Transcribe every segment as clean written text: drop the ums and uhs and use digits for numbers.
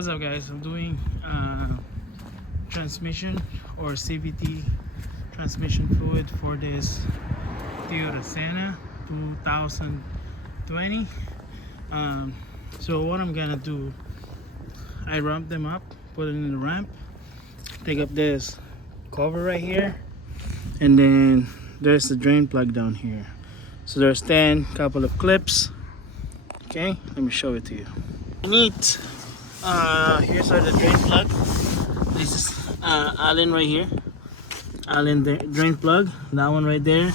What's up, guys? I'm doing transmission or CVT transmission fluid for this Sienna 2020. So what I'm gonna do, I ramp them up, put it in the ramp, take up this cover right here, and then there's the drain plug down here. So there's 10 couple of clips. Okay, let me show it to you. Neat. Here's our the drain plug. This is Allen right here. Allen drain plug. That one right there.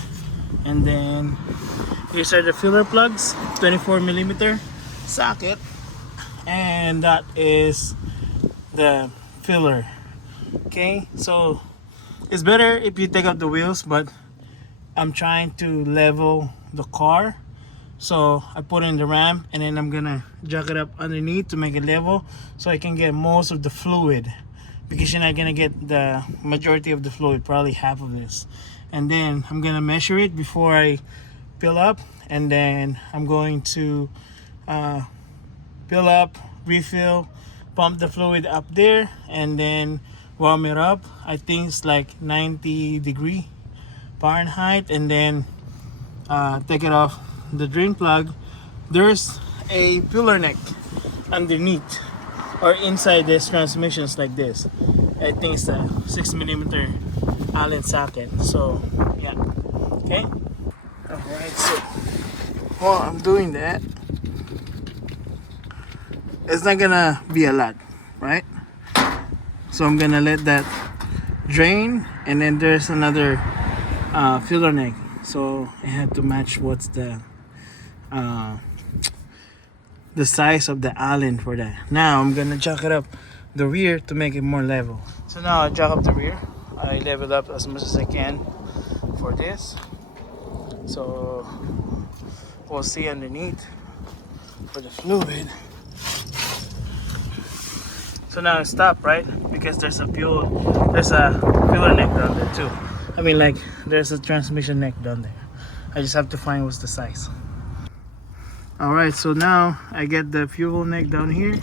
And then here's are the filler plugs. 24mm socket. And that is the filler. Okay, so it's better if you take out the wheels, but I'm trying to level the car. So I put it in the ramp and then I'm gonna jack it up underneath to make it level so I can get most of the fluid, because you're not gonna get the majority of the fluid, probably half of this. And then I'm gonna measure it before I fill up, and then I'm going to fill up, refill, pump the fluid up there, and then warm it up. I think it's like 90 Fahrenheit, and then take it off the drain plug. There's a filler neck underneath or inside this transmissions like this. I think it's a 6mm Allen socket. So yeah, okay. Alright, so while I'm doing that, it's not gonna be a lot, right? So I'm gonna let that drain, and then there's another filler neck. So I have to match what's the size of the Allen for that. Now I'm gonna jack it up the rear to make it more level. So now I jack up the rear. I level up as much as I can for this. So we'll see underneath for the fluid. So now it stopped, right? Because there's a filler neck down there too. I mean, like, there's a transmission neck down there. I just have to find what's the size. Alright, so now I get the fuel neck down here.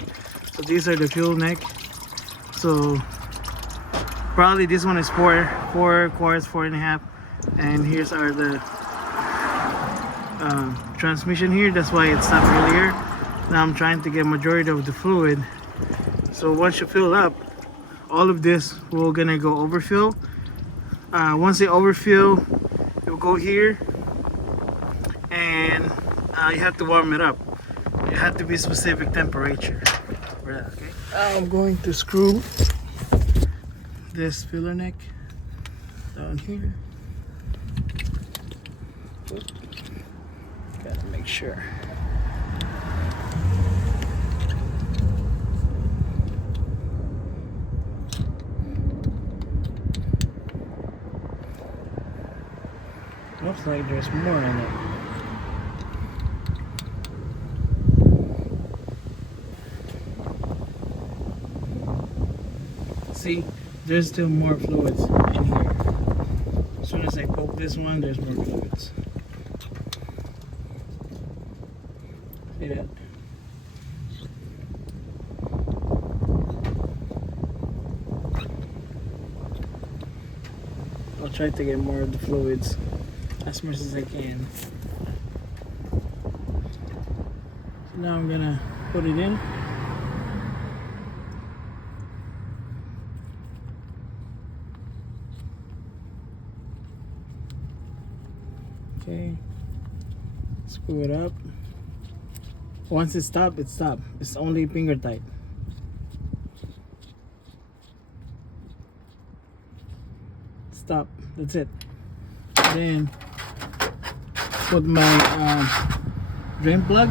So these are the fuel neck. So probably this one is 4 quarts, 4.5. And here's are the transmission here. That's why it stopped earlier. Now I'm trying to get majority of the fluid. So once you fill up, all of this we're gonna go overfill. Once they overfill, it will go here, and you have to warm it up. It has to be specific temperature for that. Okay. Now I'm going to screw this filler neck down here. Gotta make sure. Looks like there's more in it. See, there's still more fluids in here. As soon as I poke this one, there's more fluids. See that? I'll try to get more of the fluids as much as I can. So now I'm gonna put it in. Okay, screw it up. Once it stops, it stops. It's only finger tight. Stop. That's it. Then put my drain plug,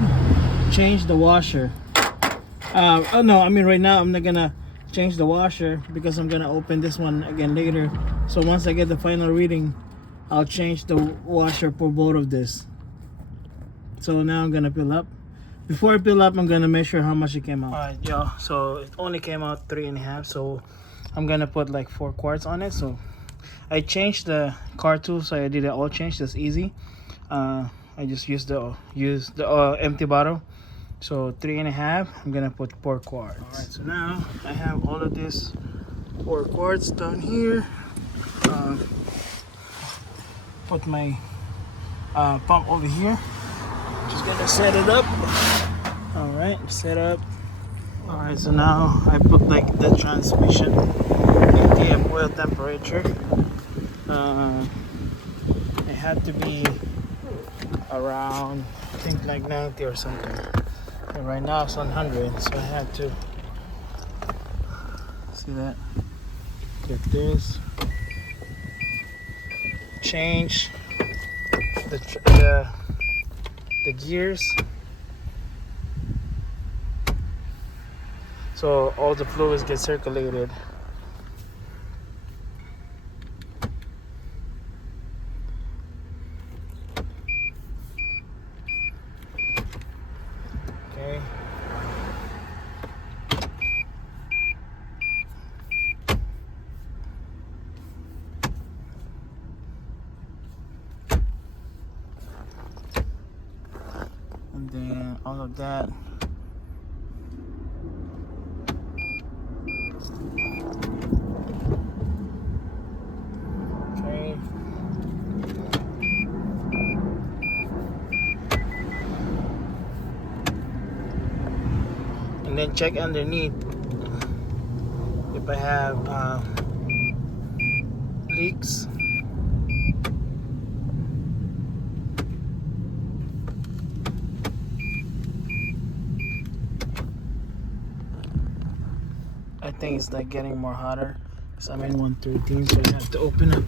change the washer. Oh no, I mean right now I'm not gonna change the washer because I'm gonna open this one again later. So once I get the final reading, I'll change the washer for both of this. So now I'm gonna fill up. Before I fill up, I'm gonna measure how much it came out. Alright, y'all, so it only came out 3.5, so I'm gonna put like 4 quarts on it. So I changed the car tool, so I did an oil change. That's easy. I just used the empty bottle So 3.5, I'm gonna put 4 quarts. All right, so now I have all of this 4 quarts down here. Put my pump over here. Just gonna set it up. All right, set up. All right, so now I put like the transmission ATM oil temperature. It had to be around, I think, like 90 or something. And right now it's on 100, so I had to see that. Get this. Change the gears, so all the fluids get circulated. Okay. And then all of that okay. And then check underneath if I have leaks. I think it's like getting more hotter. So I'm in 113, so I have to open up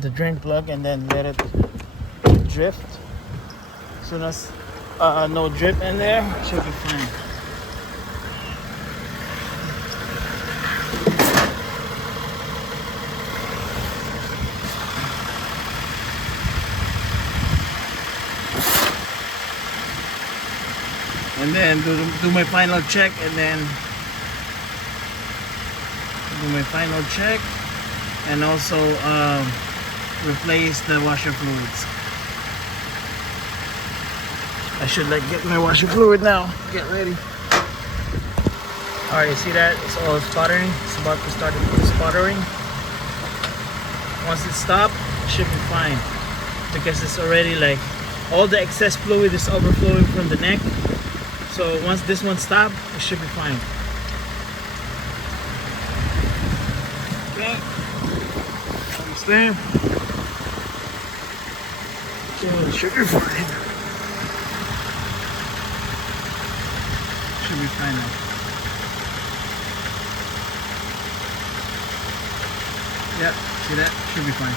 the drain plug and then let it drift. As soon as no drip in there, should be fine. And then do my final check, and then do my final check, and also replace the washer fluids. I should like get my washer fluid now. Get ready. Alright, you see that? It's all sputtering. It's about to start sputtering. Once it stops, it should be fine, because it's already like all the excess fluid is overflowing from the neck. So once this one stops, it should be fine. Okay. Understand? Okay, it should be fine. Should be fine now. Yep, see that? Should be fine.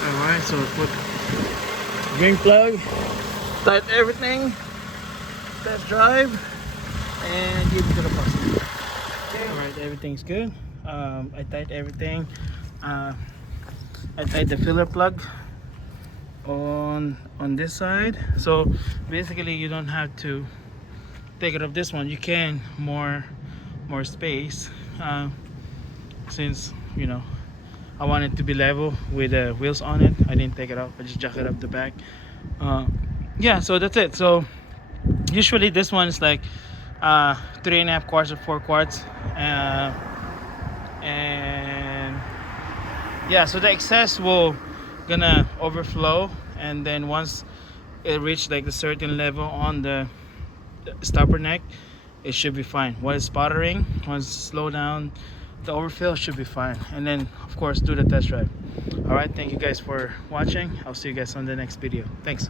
Alright, so put drain plug, tight everything, test drive, and give it to the customer. Okay. Alright, everything's good. I tied everything. I tied the filler plug on this side. So basically you don't have to take it off this one. You can more space, since you know I want it to be level with the wheels on it. I didn't take it off. I just jack it up the back. Yeah, so that's it. So usually this one is like 3.5 quarts or 4 quarts, and yeah, so the excess will gonna overflow, and then once it reach like a certain level on the stopper neck, it should be fine. Once sputtering, once slow down, the overfill should be fine. And then of course do the test drive. All right, thank you guys for watching. I'll see you guys on the next video. Thanks.